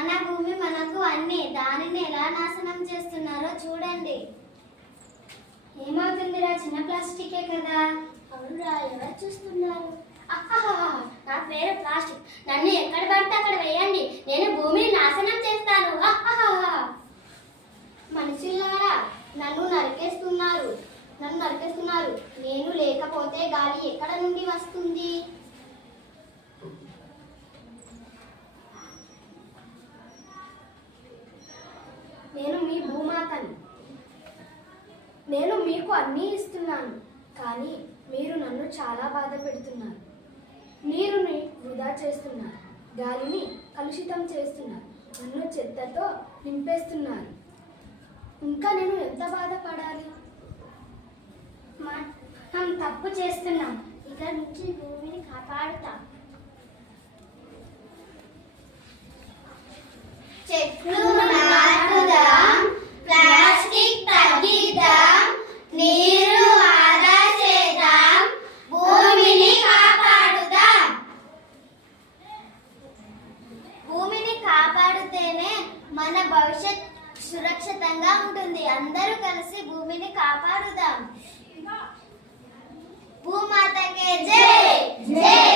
మన భూమి మనకు అన్ని, దానిని ఎలా నాశనం చేస్తున్నారో చూడండి. ఏమవుతుందిరా, చిన్న ప్లాస్టికే కదా. అవునురా, ఎవరు చూస్తున్నారు? నా పేరు ప్లాస్టిక్. నన్ను ఎక్కడ పడితే అక్కడ వేయండి, నేను భూమిని నాశనం చేస్తాను. మనుషులారా, నన్ను నరికేస్తున్నారు. నేను లేకపోతే గాలి ఎక్కడ నుండి వస్తుంది? నేను మీ భూమాతని. నేను మీకు అన్నీ ఇస్తున్నాను, కానీ మీరు నన్ను చాలా బాధ పెడుతున్నారు. నీరుని వృధా చేస్తున్నారు, గాలిని కలుషితం చేస్తున్నారు, నన్ను చెత్తతో నింపేస్తున్నారు. ఇంకా నేను ఎంత బాధపడాలి? మనం తప్పు చేస్తున్నాం. ఇక నుంచి భూమిని కాపాడుతాం. చెట్లు నాటుదాం, ప్లాస్టిక్ తగ్గిద్దాం, నీరు ఆదా చేద్దాం, భూమిని కాపాడుదాం. భూమిని కాపాడితేనే మన భవిష్యత్ సురక్షితంగా ఉంటుంది. అందరూ కలిసి భూమిని కాపాడుదాం. భూమాతకే జై జై.